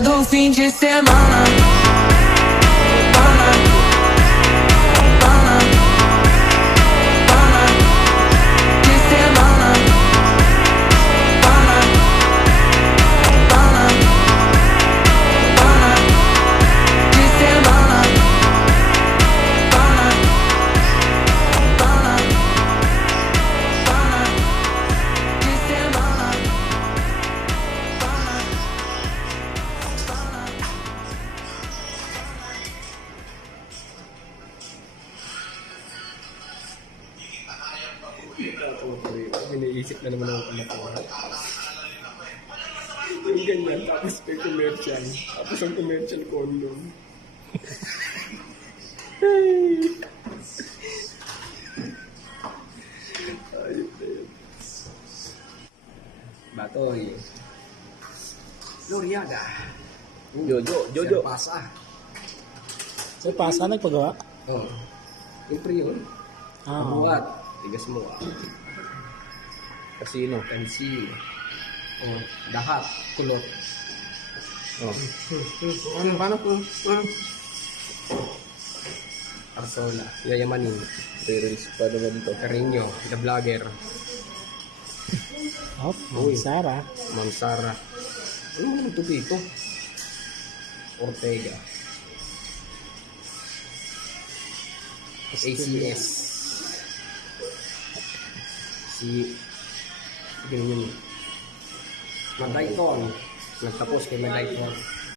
todo fim de semana. Iniisip na naman ako kumakuha. Yung ganyan, tapos may commercial. Tapos ang commercial condom. Ayun na yun. Batoy. Loriaga. Jojo. Pasa. Sa pasa nagpagawa? Oh. Siyempre yun. Buhat. Tigas mo. Casino. Kansi. Oh, dahat. Kulot. Oh. Paano po? Arsola. Yayamanin. Parents pa naman dito. Carino. The Vlogger. Oh, Sara. Ma'am Sara. Ano ito dito? Ortega. ACS. Ganyan. Madayton. Nagtapos kay Madayton.